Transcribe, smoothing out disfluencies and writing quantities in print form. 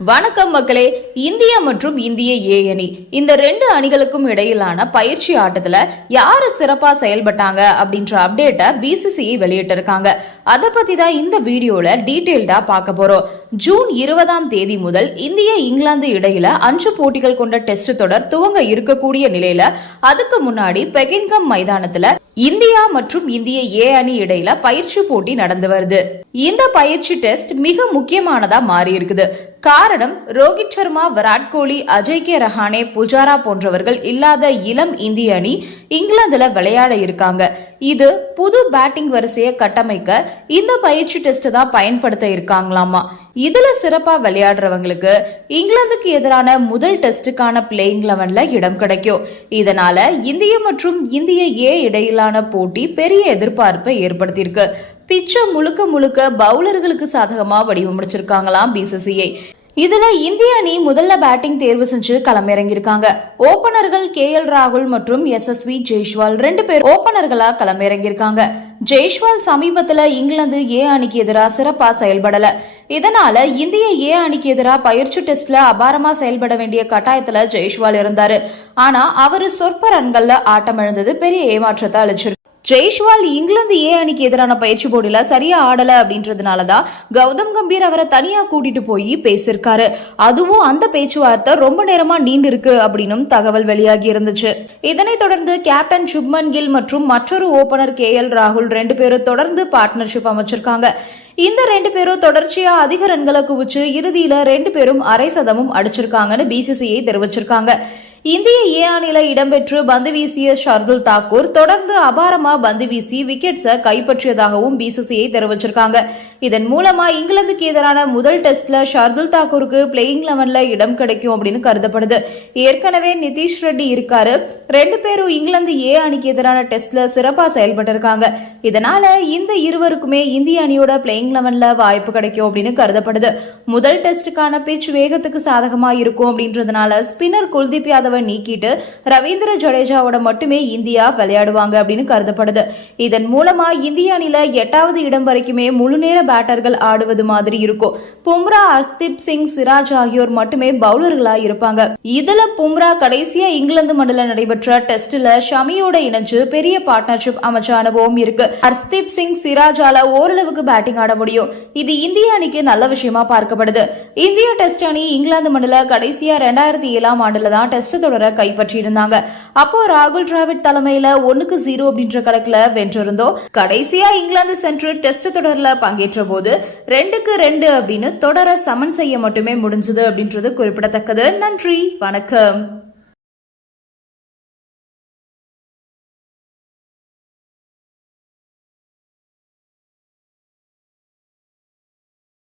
வணக்கம் மக்களே. இந்தியா மற்றும் இந்திய ஏ அணி இந்த ரெண்டு அணிகளுக்கும் இடையிலான பயிற்சி ஆட்டத்துல யாரு சிறப்பா செயல்பட்டாங்க அப்படின்ற அப்டேட்டை பிசிசிஐ வெளியிட்டிருக்காங்க. அதை பத்தி தான் இந்த வீடியோல டீடைல்டா பார்க்க போறோம். ஜூன் 20 முதல் இந்திய இங்கிலாந்து இடையில 5 போட்டிகள் கொண்ட டெஸ்ட் தொடர் துவங்க இருக்கக்கூடிய நிலையில அதுக்கு முன்னாடி பெக்கின்கம் மைதானத்துல இந்தியா மற்றும் இந்திய ஏ அணி இடையில பயிற்சி போட்டி நடந்து வருது. இந்த பயிற்சி டெஸ்ட் மிக முக்கியமானதா மாறி இருக்குது. காரணம், ரோஹித் சர்மா, விராட் கோலி, அஜய்கே ரஹானே, புஜாரா போன்றவர்கள் இல்லாத இளம் இந்திய அணி இங்கிலாந்துல விளையாட இருக்காங்க. இது புது பேட்டிங் வரிசையை கட்டமைக்க இந்த பயிற்சி டெஸ்ட் தான் பயன்படுத்த இருக்காங்களாமா. இதுல சிறப்பா விளையாடுறவங்களுக்கு இங்கிலாந்துக்கு எதிரான முதல் டெஸ்டுக்கான பிளேயிங் 11ல இடம் கிடைக்கும். இதனால இந்திய மற்றும் இந்திய ஏ இடையிலான போட்டி பெரிய எதிர்பார்ப்பை ஏற்படுத்தியிருக்கு. பிச்சை முழுக்க பவுலர்களுக்கு சாதகமா வடிவமைச்சிருக்காங்களாம் பிசிசிஐ. இதுல இந்திய அணி முதல்ல பேட்டிங் தேர்வு செஞ்சு களமிறங்கியிருக்காங்க. ஓபனர்கள் KL ராகுல் மற்றும் SSV ஜெய்ஷ்வால் 2 பேர் ஓபனர்களா களமிறங்கியிருக்காங்க. ஜெய்ஷ்வால் சமீபத்துல இங்கிலாந்து ஏ அணிக்கு எதிராக சிறப்பா செயல்படல. இதனால இந்திய ஏ அணிக்கு எதிராக பயிற்சி டெஸ்ட்ல அபாரமா செயல்பட வேண்டிய கட்டாயத்துல ஜெய்ஷ்வால் இருந்தாரு. ஆனா அவரு சொற்ப ரன்கள்ல ஆட்டம் இழந்தது பெரிய ஏமாற்றத்தை அளிச்சிருக்கு. ஜெய்ஷ்வால் இங்கிலாந்து ஏ அணிக்கு எதிரான பயிற்சி போட்டியில சரியா ஆடல அப்படின்றதுனாலதான் கௌதம் கம்பீர் அவரை தனியா கூட்டிட்டு போய் பேசியிருக்காரு. அதுவும் அந்த பேச்சுவார்த்தை ரொம்ப நேரமா நீண்டு இருக்கு அப்படின்னு தகவல் வெளியாகி இருந்துச்சு. இதனைத் தொடர்ந்து கேப்டன் சுப்மன் கில் மற்றும் மற்றொரு ஓபனர் KL ராகுல் 2 பேரும் தொடர்ந்து பார்ட்னர்ஷிப் அமைச்சிருக்காங்க. இந்த 2 பேரும் தொடர்ச்சியா அதிக ரன்களை குவிச்சு இறுதியில 2 பேரும் அரை சதமும் அடிச்சிருக்காங்கன்னு பிசிசிஐ தெரிவிச்சிருக்காங்க. இந்திய ஏ அணியில இடம்பெற்று பந்து வீசிய ஷர்துல் தாக்கூர் தொடர்ந்து அபாரமா பந்து வீசி விக்கெட்ஸை கைப்பற்றியதாகவும் பிசிசிஐ தெரிவிச்சிருக்காங்க. இதன் மூலமா இங்கிலாந்துக்கு எதிரான முதல் டெஸ்ட்ல ஷர்துல் தாக்கூருக்கு பிளேயிங் 11ல இடம் கிடைக்கும் அப்படின்னு கருதப்படுது. ஏற்கனவே நிதிஷ் ரெட்டி இருக்காரு. 2 பேரும் இங்கிலாந்து ஏ அணிக்கு எதிரான டெஸ்ட்ல சிறப்பா செயல்பட்டிருக்காங்க. இதனால இந்த இருவருக்குமே இந்திய அணியோட பிளேயிங் 11ல வாய்ப்பு கிடைக்கும் அப்படின்னு கருதப்படுது. முதல் டெஸ்டுக்கான பிட்ச் வேகத்துக்கு சாதகமா இருக்கும் அப்படின்றதுனால ஸ்பின்னர் குல்தீப் யாதவ் நீக்கிட்டு ரவீந்திர ஜடேஜாவோட மட்டுமே இந்தியா விளையாடுவாங்க அப்படின்னு கருதப்படுது. இதன் மூலமா இந்திய அணியில 8வது இடம் வரைக்குமே முழுநேர பேட்டர்கள் ஆடுவது மாதிரி இருக்கும். பும்ரா, ஹர்ஷ்தீப் சிங், சிராஜ் ஆகியோர் மட்டுமே பவுலர்களா இருப்பாங்க. இதுல பும்ரா கடைசியா இங்கிலாந்து மண்டல நடைபெற்ற டெஸ்ட்ல ஷமியோட இணைஞ்சு பெரிய பார்ட்னர்ஷிப் அமைச்ச அனுபவம் இருக்கு. ஹர்ஷ்தீப் சிங், சிராஜால ஓரளவுக்கு பேட்டிங் ஆட முடியும். இது இந்திய அணிக்கு நல்ல விஷயமா பார்க்கப்படுது. இந்திய டெஸ்ட் அணி இங்கிலாந்து மண்டல கடைசியா 2007 ஆண்டுல தான் டெஸ்ட் தொடரை கைப்பற்றியிருந்தாங்க. அப்போ ராகுல் டிராவிட் தலைமையில 1-0 அப்படின்ற கணக்குல வென்றிருந்தோம். கடைசியா இங்கிலாந்து சென்று டெஸ்ட் தொடர்ல பங்கேற்ற போது 2-2 அப்படின்னு தொடரை சமன் செய்ய மட்டுமே முடிஞ்சது அப்படின்றது குறிப்பிடத்தக்கது. நன்றி, வணக்கம்.